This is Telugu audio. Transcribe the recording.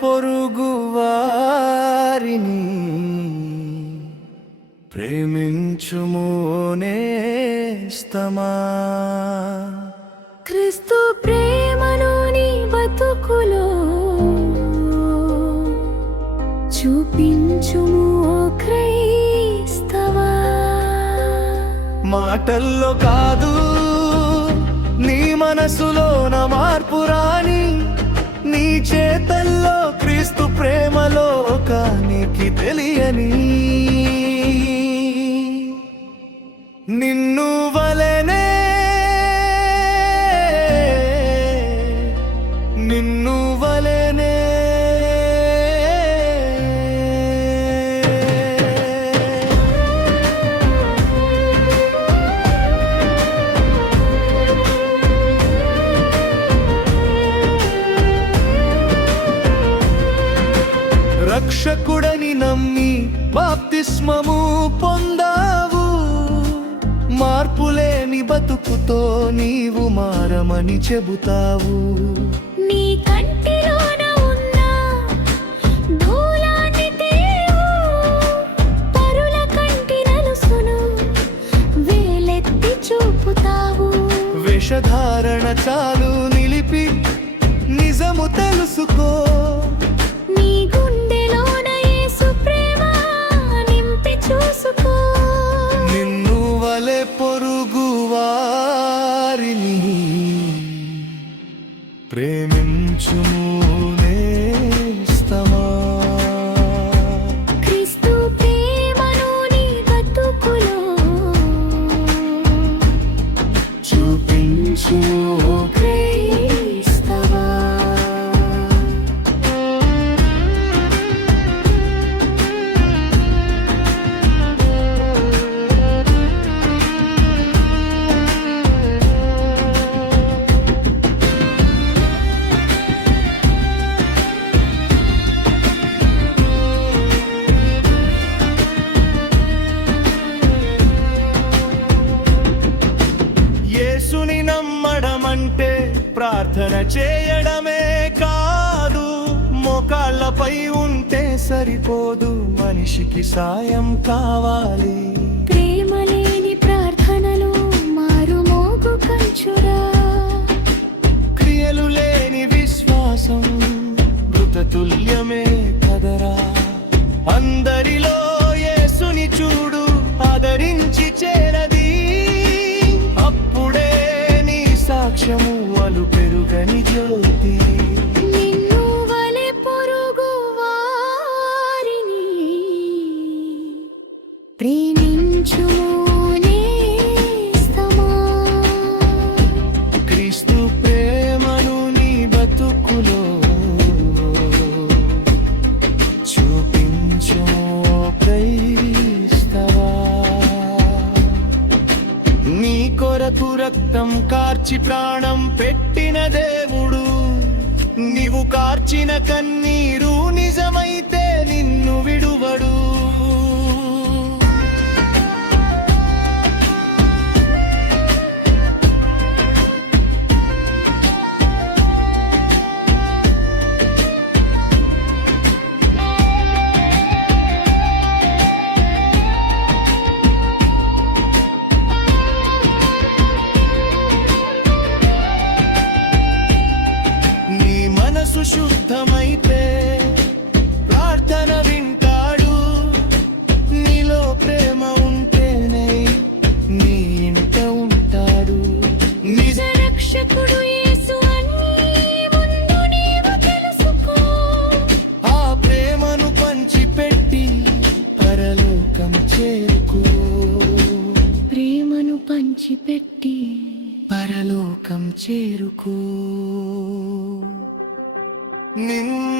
పొరుగు వారిని ప్రేమించుము నేస్తమా. క్రీస్తు ప్రేమను నీ బతుకులో చూపించుము ఓ క్రైస్తవా. మాటల్లో కాదు నీ మనసులోన మార్పు రాని, నీ చేతల్లో క్రీస్తు ప్రేమ లోకానికి తెలియని. నిన్ను వలెనే నిన్ను వలెనే రక్షకుడని నమ్మి బాప్తిస్మము పొందావు. మార్పులేని బతుకుతో నీవు మారమని చెబుతావు. నీ కంటిలోన ఉన్న ధూళాన్ని తీయు, పరుల కంటి నలుసును వేలెత్తి చూపుతావు. వేషధారణ చాలు నిలిపి నిజము తెలుసుకో. నీ గుండెలోన యేసు ప్రేమ నింపి చూసుకో. నిన్ను వలె పొరుగు వారిని ప్రేమించుము నేస్తమా. క్రీస్తు ప్రేమను నీ బతుకులో చూపించుము క్రైస్తవా. యేసుని నమ్మడం అంటే ప్రార్థన చేయడమే కాదు. మోకాళ్ళపై ఉంటే సరిపోదు, మనిషికి సాయం కావాలి. ప్రేమ లేని ప్రార్థనలు మారుమోగు కంచురా. క్రియలు లేని విశ్వాసం మృతతుల్యమే కదరా. అందరిలో యేసుని చూడు, ఆదరించి చేరది. అప్పుడే నీ సాక్ష్యము అలు పెరుగని జ్యోతి. నిన్ను వలె పొరుగు వారిని ప్రేమించుము నేస్తమా. క్రీస్తు ప్రేమను నీ బతుకులో చూపించు క్రైస్తవా. నీ కొరకు రక్తం కార్చి ప్రాణం పెట్టిన దేవుడు, నీవు కార్చిన కన్నీరు నిజమైతే నిన్ను విడువడు. మనసు శుద్ధమైతే ప్రార్థన వింటాడు. నీలో ప్రేమ ఉంటేనే నీ ఇంట ఉంటాడు. నిజ రక్షకుడు యేసు అని ముందు నీవు తెలుసుకో. ఆ ప్రేమను పంచిపెట్టి పరలోకం చేరుకో. ప్రేమను పంచిపెట్టి పరలోకం చేరుకో. నిన్ను